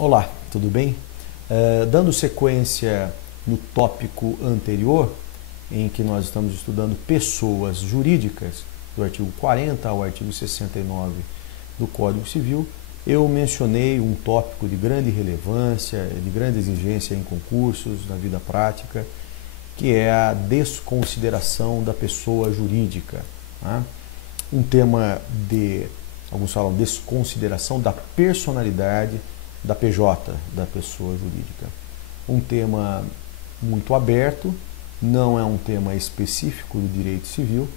Olá, tudo bem? Dando sequência no tópico anterior, em que nós estamos estudando pessoas jurídicas, do artigo 40 ao artigo 69 do Código Civil, eu mencionei um tópico de grande relevância, de grande exigência em concursos, na vida prática, que é a desconsideração da pessoa jurídica. Tá? Um tema alguns falam desconsideração da personalidade da PJ, da pessoa jurídica. Um tema muito aberto, não é um tema específico do direito civil,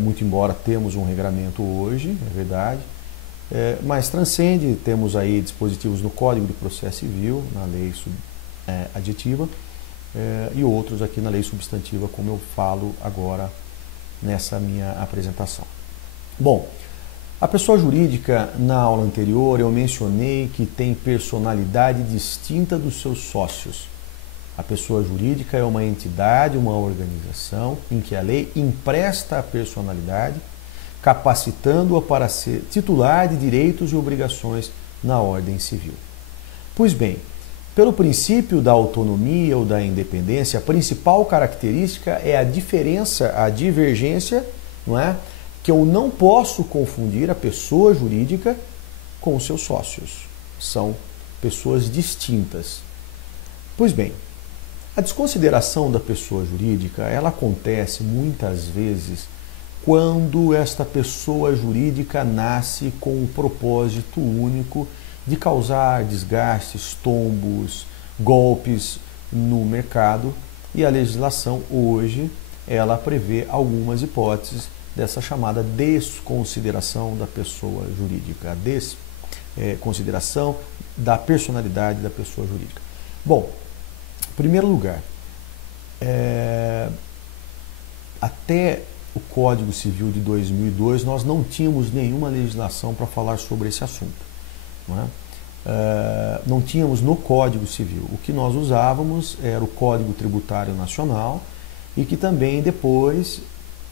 muito embora temos um regramento hoje, é verdade, mas transcende, temos aí dispositivos no Código de Processo Civil, na lei adjetiva, e outros aqui na lei substantiva, como eu falo agora nessa minha apresentação. Bom, a pessoa jurídica, na aula anterior, eu mencionei que tem personalidade distinta dos seus sócios. A pessoa jurídica é uma entidade, uma organização, em que a lei empresta a personalidade, capacitando-a para ser titular de direitos e obrigações na ordem civil. Pois bem, pelo princípio da autonomia ou da independência, a principal característica é a diferença, a divergência, não é? Que eu não posso confundir a pessoa jurídica com os seus sócios. São pessoas distintas. Pois bem, a desconsideração da pessoa jurídica, ela acontece muitas vezes quando esta pessoa jurídica nasce com um propósito único de causar desgastes, tombos, golpes no mercado, e a legislação hoje ela prevê algumas hipóteses dessa chamada desconsideração da pessoa jurídica, a desconsideração da personalidade da pessoa jurídica. Bom, em primeiro lugar, até o Código Civil de 2002 nós não tínhamos nenhuma legislação para falar sobre esse assunto. Não tínhamos no Código Civil. O que nós usávamos era o Código Tributário Nacional e que também depois,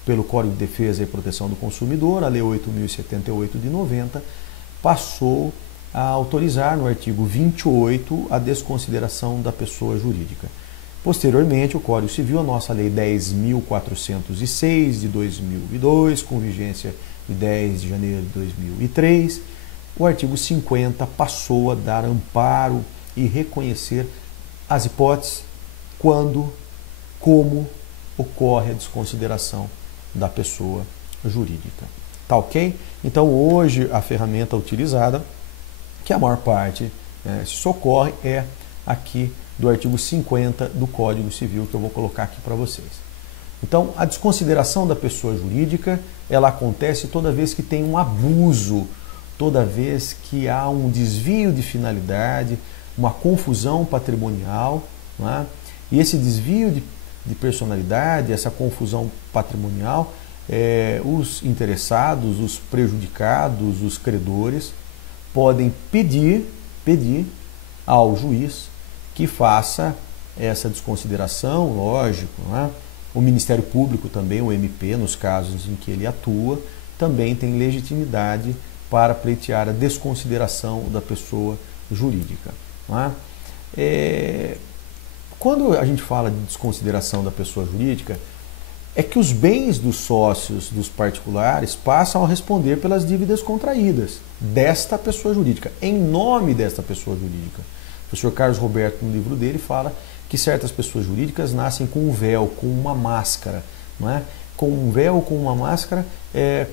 pelo Código de Defesa e Proteção do Consumidor, a Lei 8.078 de 90, passou a autorizar no artigo 28 a desconsideração da pessoa jurídica. Posteriormente, o Código Civil, a nossa Lei 10.406 de 2002, com vigência de 10 de janeiro de 2003, o artigo 50 passou a dar amparo e reconhecer as hipóteses quando, como ocorre a desconsideração da pessoa jurídica. Tá ok? Então hoje a ferramenta utilizada, que a maior parte se socorre, é aqui do artigo 50 do Código Civil, que eu vou colocar aqui para vocês. Então a desconsideração da pessoa jurídica, ela acontece toda vez que tem um abuso, toda vez que há um desvio de finalidade, uma confusão patrimonial, não é? E esse desvio de personalidade, essa confusão patrimonial, os interessados, os prejudicados, os credores, podem pedir ao juiz que faça essa desconsideração, lógico, não é? O Ministério Público também, o MP, nos casos em que ele atua, também tem legitimidade para pleitear a desconsideração da pessoa jurídica. Não é? Quando a gente fala de desconsideração da pessoa jurídica, é que os bens dos sócios, dos particulares, passam a responder pelas dívidas contraídas desta pessoa jurídica, em nome desta pessoa jurídica. O professor Carlos Roberto, no livro dele, fala que certas pessoas jurídicas nascem com um véu, com uma máscara, não é? Com um véu, com uma máscara,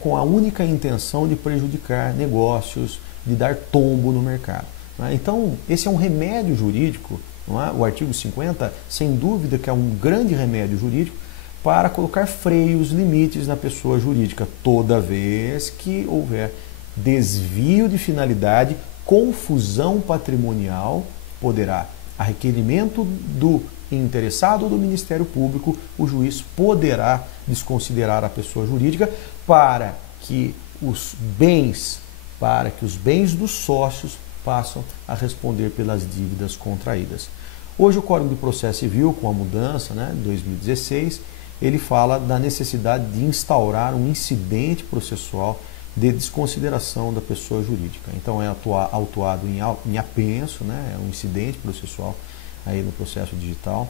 com a única intenção de prejudicar negócios, de dar tombo no mercado. Não é? Então, esse é um remédio jurídico. Não é? O artigo 50, sem dúvida, que é um grande remédio jurídico para colocar freios, limites na pessoa jurídica, toda vez que houver desvio de finalidade, confusão patrimonial, poderá, a requerimento do interessado ou do Ministério Público, o juiz poderá desconsiderar a pessoa jurídica para que os bens dos sócios passam a responder pelas dívidas contraídas. Hoje o Código de Processo Civil, com a mudança, de 2016, ele fala da necessidade de instaurar um incidente processual de desconsideração da pessoa jurídica. Então é autuado em apenso, né, é um incidente processual aí no processo digital,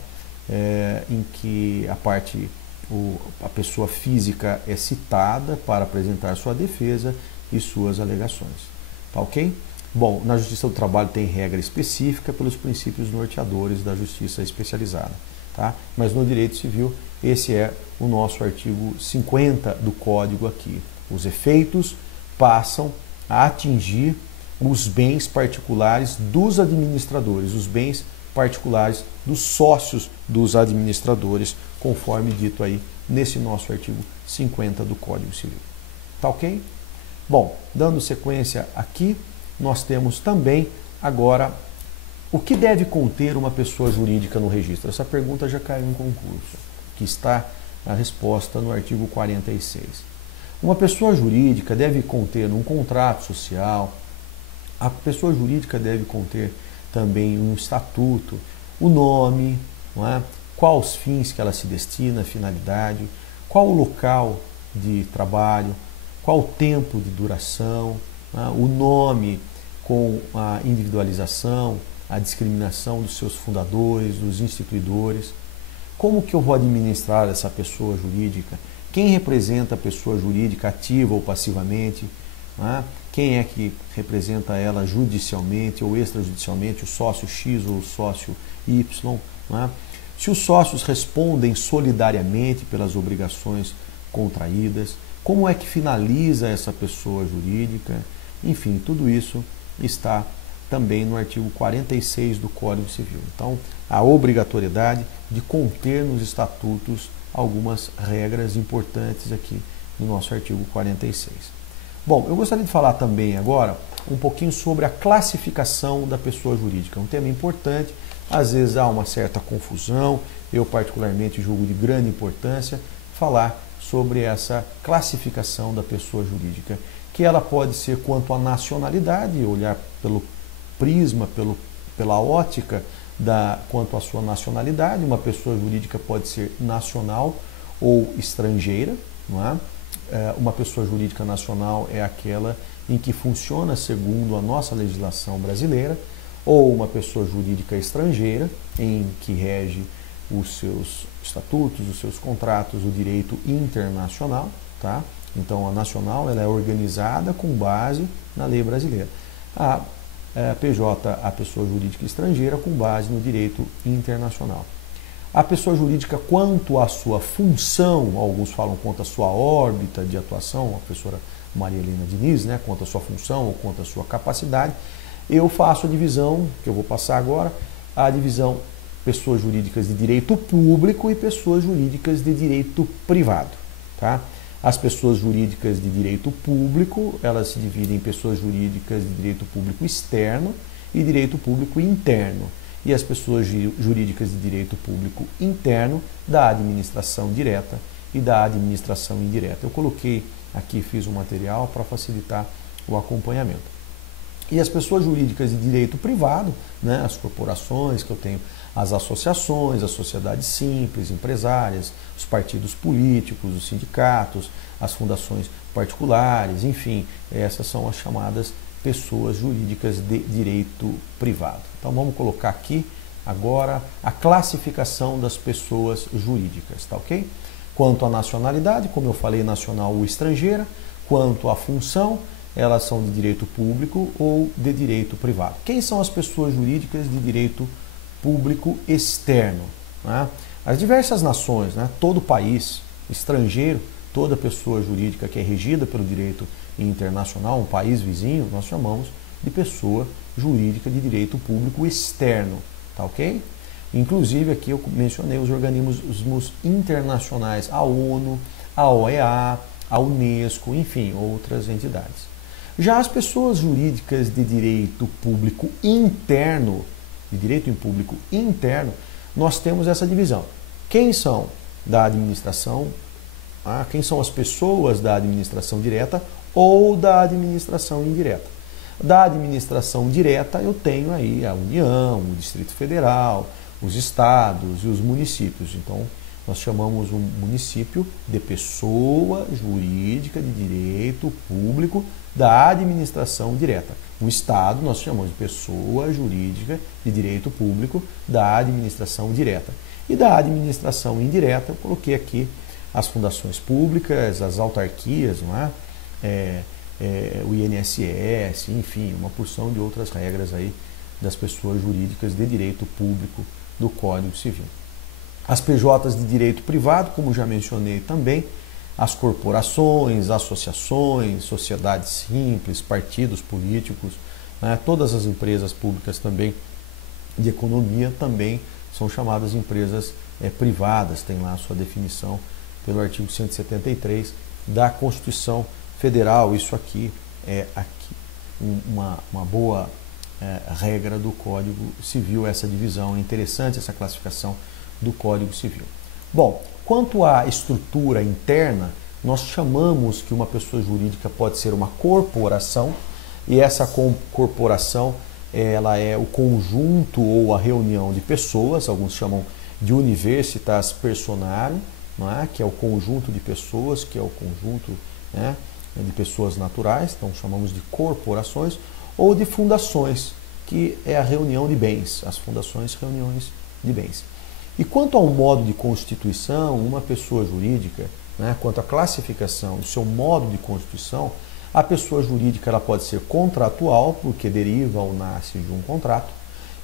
em que a pessoa física é citada para apresentar sua defesa e suas alegações. Tá ok? Bom, na Justiça do Trabalho tem regra específica pelos princípios norteadores da Justiça especializada. Tá? Mas no Direito Civil, esse é o nosso artigo 50 do Código aqui. Os efeitos passam a atingir os bens particulares dos administradores, os bens particulares dos sócios dos administradores, conforme dito aí nesse nosso artigo 50 do Código Civil. Tá ok? Bom, dando sequência aqui, nós temos também agora o que deve conter uma pessoa jurídica no registro. Essa pergunta já caiu em concurso, que está a resposta no artigo 46. Uma pessoa jurídica deve conter um contrato social, a pessoa jurídica deve conter também um estatuto, o nome, não é? Quais os fins que ela se destina, a finalidade, qual o local de trabalho, qual o tempo de duração, o nome com a individualização, a discriminação dos seus fundadores, dos instituidores, como que eu vou administrar essa pessoa jurídica, quem representa a pessoa jurídica ativa ou passivamente, quem é que representa ela judicialmente ou extrajudicialmente, o sócio X ou o sócio Y, se os sócios respondem solidariamente pelas obrigações contraídas, como é que finaliza essa pessoa jurídica, enfim, tudo isso está também no artigo 46 do Código Civil. Então, a obrigatoriedade de conter nos estatutos algumas regras importantes aqui no nosso artigo 46. Bom, eu gostaria de falar também agora um pouquinho sobre a classificação da pessoa jurídica. É um tema importante, às vezes há uma certa confusão, eu particularmente julgo de grande importância falar sobre essa classificação da pessoa jurídica, que ela pode ser quanto à nacionalidade, olhar pelo prisma, pela ótica quanto à sua nacionalidade. Uma pessoa jurídica pode ser nacional ou estrangeira, não é? Uma pessoa jurídica nacional é aquela em que funciona segundo a nossa legislação brasileira, ou uma pessoa jurídica estrangeira, em que rege os seus estatutos, os seus contratos, o direito internacional, tá? Então, a nacional ela é organizada com base na lei brasileira. A PJ, a pessoa jurídica estrangeira, com base no direito internacional. A pessoa jurídica, quanto à sua função, alguns falam quanto à sua órbita de atuação, a professora Maria Helena Diniz, né, quanto à sua função ou quanto à sua capacidade, eu faço a divisão, que eu vou passar agora, a divisão pessoas jurídicas de direito público e pessoas jurídicas de direito privado. Tá? As pessoas jurídicas de direito público, elas se dividem em pessoas jurídicas de direito público externo e direito público interno. E as pessoas jurídicas de direito público interno da administração direta e da administração indireta. Eu coloquei aqui, fiz um material para facilitar o acompanhamento. E as pessoas jurídicas de direito privado, né, as corporações que eu tenho, as associações, as sociedades simples, empresárias, os partidos políticos, os sindicatos, as fundações particulares, enfim, essas são as chamadas pessoas jurídicas de direito privado. Então vamos colocar aqui agora a classificação das pessoas jurídicas, tá ok? Quanto à nacionalidade, como eu falei, nacional ou estrangeira, quanto à função, elas são de direito público ou de direito privado. Quem são as pessoas jurídicas de direito público externo? Né? As diversas nações, né? Todo país estrangeiro, toda pessoa jurídica que é regida pelo direito internacional, um país vizinho, nós chamamos de pessoa jurídica de direito público externo, tá ok? Inclusive aqui eu mencionei os organismos internacionais, a ONU, a OEA, a Unesco, enfim, outras entidades. Já as pessoas jurídicas de direito público interno, nós temos essa divisão. Quem são da administração, quem são as pessoas da administração direta ou da administração indireta. Da administração direta eu tenho aí a União, o Distrito Federal, os estados e os municípios. Então, nós chamamos um município de pessoa jurídica de direito público da administração direta. Um estado nós chamamos de pessoa jurídica de direito público da administração direta. E da administração indireta, eu coloquei aqui as fundações públicas, as autarquias, não é? O INSS, enfim, uma porção de outras regras aí das pessoas jurídicas de direito público do Código Civil. As PJs de direito privado, como já mencionei também, as corporações, associações, sociedades simples, partidos políticos, né? Todas as empresas públicas também de economia também são chamadas empresas privadas, tem lá a sua definição pelo artigo 173 da Constituição Federal. Isso aqui é uma boa regra do Código Civil, essa divisão é interessante, essa classificação do Código Civil. Bom, quanto à estrutura interna, nós chamamos que uma pessoa jurídica pode ser uma corporação, e essa corporação ela é o conjunto ou a reunião de pessoas, alguns chamam de universitas personarum, não é? Que é o conjunto de pessoas, que é o conjunto, né, de pessoas naturais, então chamamos de corporações, ou de fundações, que é a reunião de bens, as fundações, reuniões de bens. E quanto ao modo de constituição, uma pessoa jurídica, né, quanto à classificação do seu modo de constituição, a pessoa jurídica ela pode ser contratual, porque deriva ou nasce de um contrato,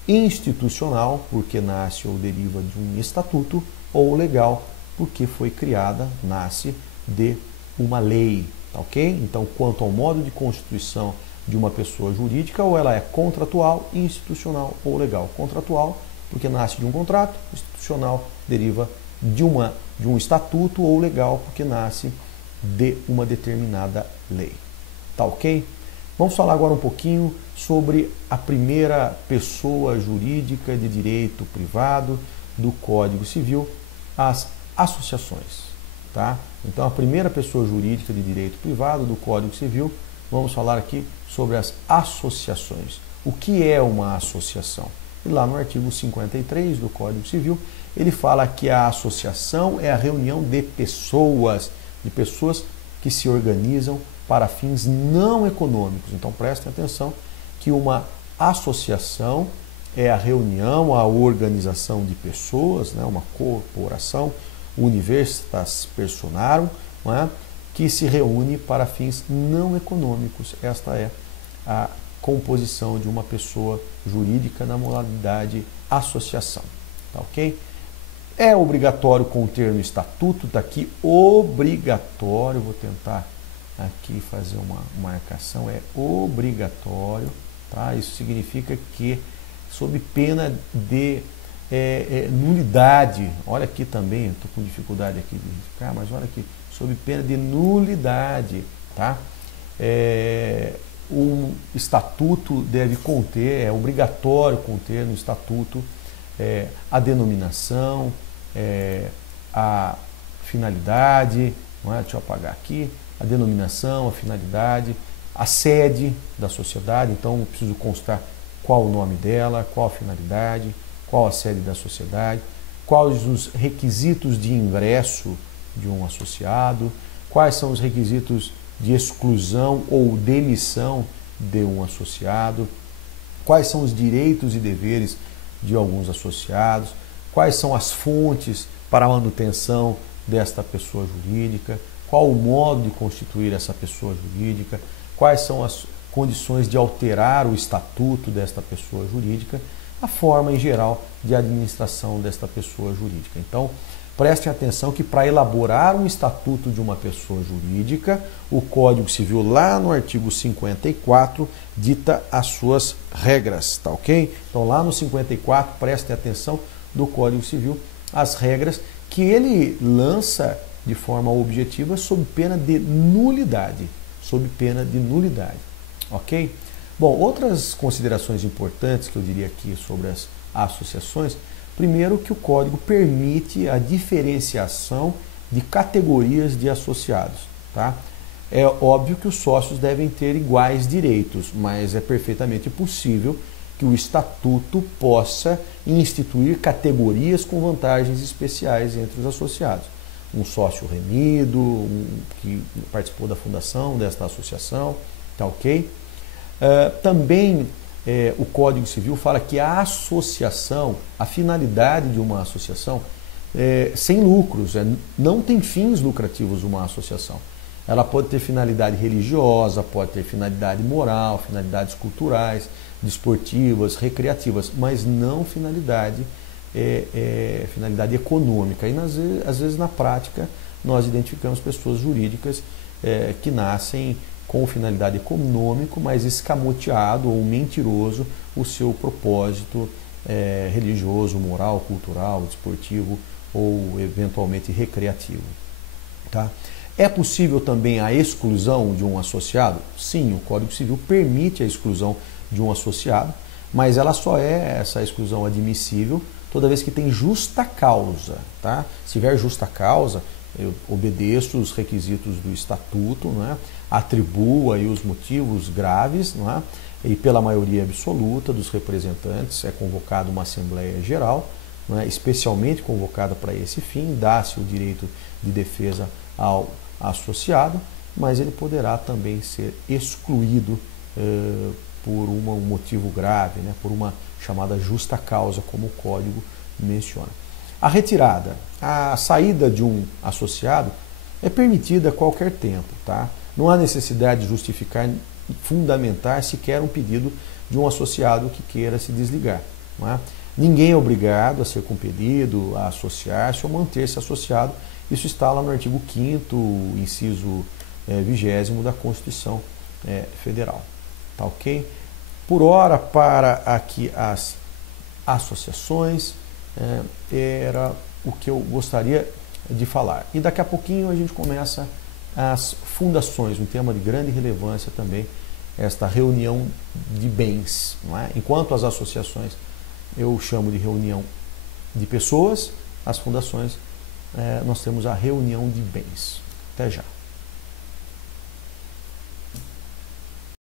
institucional, porque nasce ou deriva de um estatuto, ou legal, porque foi criada, nasce de uma lei, tá ok? Então, quanto ao modo de constituição de uma pessoa jurídica, ou ela é contratual, institucional ou legal. Contratual, porque nasce de um contrato, institucional, deriva de um estatuto, ou legal, porque nasce de uma determinada lei. Tá ok? Vamos falar agora um pouquinho sobre a primeira pessoa jurídica de direito privado do Código Civil, as associações. Tá? Então, a primeira pessoa jurídica de direito privado do Código Civil, vamos falar aqui sobre as associações. O que é uma associação? E lá no artigo 53 do Código Civil, ele fala que a associação é a reunião de pessoas que se organizam para fins não econômicos. Então, prestem atenção que uma associação é a reunião, a organização de pessoas, né, uma corporação, universitas personarum, não é, que se reúne para fins não econômicos. Esta é a composição de uma pessoa jurídica na modalidade associação. Tá ok? É obrigatório conter no estatuto, está aqui obrigatório, vou tentar aqui fazer uma marcação, é obrigatório, tá? Isso significa que sob pena de nulidade, olha aqui também, estou com dificuldade aqui de ficar, mas olha aqui, sob pena de nulidade, tá? O estatuto deve conter, é obrigatório conter no estatuto a denominação, a finalidade, não é? Deixa eu apagar aqui, a denominação, a finalidade, a sede da sociedade, então eu preciso constar qual o nome dela, qual a finalidade, qual a sede da sociedade, quais os requisitos de ingresso de um associado, quais são os requisitos de exclusão ou demissão de um associado, quais são os direitos e deveres de alguns associados, quais são as fontes para a manutenção desta pessoa jurídica, qual o modo de constituir essa pessoa jurídica, quais são as condições de alterar o estatuto desta pessoa jurídica, a forma em geral de administração desta pessoa jurídica. Então, prestem atenção que para elaborar um estatuto de uma pessoa jurídica, o Código Civil, lá no artigo 54, dita as suas regras, tá ok? Então, lá no 54, prestem atenção do Código Civil, as regras que ele lança de forma objetiva sob pena de nulidade, ok? Bom, outras considerações importantes que eu diria aqui sobre as associações, primeiro que o Código permite a diferenciação de categorias de associados, tá? É óbvio que os sócios devem ter iguais direitos, mas é perfeitamente possível que o estatuto possa instituir categorias com vantagens especiais entre os associados. Um sócio remido, que participou da fundação desta associação, tá ok? Também o Código Civil fala que a associação, a finalidade de uma associação, sem lucros, não tem fins lucrativos uma associação. Ela pode ter finalidade religiosa, pode ter finalidade moral, finalidades culturais, desportivas, recreativas, mas não finalidade econômica. E às vezes na prática nós identificamos pessoas jurídicas que nascem com finalidade econômica, mas escamoteado ou mentiroso o seu propósito religioso, moral, cultural, desportivo ou eventualmente recreativo. Tá? É possível também a exclusão de um associado? Sim, o Código Civil permite a exclusão de um associado, mas ela só essa exclusão admissível toda vez que tem justa causa. Tá? Se tiver justa causa, eu obedeço os requisitos do Estatuto, não é? Atribuo aí os motivos graves, não é? E pela maioria absoluta dos representantes é convocada uma Assembleia Geral, não é? Especialmente convocada para esse fim, dá-se o direito de defesa ao associado, mas ele poderá também ser excluído por um motivo grave, né? Por uma chamada justa causa, como o Código menciona. A retirada, a saída de um associado é permitida a qualquer tempo, tá? Não há necessidade de justificar, fundamentar sequer um pedido de um associado que queira se desligar. Não é? Ninguém é obrigado a ser compelido a associar-se ou manter-se associado. Isso está lá no artigo 5º, inciso 20º da Constituição Federal. Tá ok? Por hora, para aqui as associações, era o que eu gostaria de falar. E daqui a pouquinho a gente começa as fundações, um tema de grande relevância também, esta reunião de bens. Não é? Enquanto as associações eu chamo de reunião de pessoas, as fundações nós temos a reunião de bens. Até já.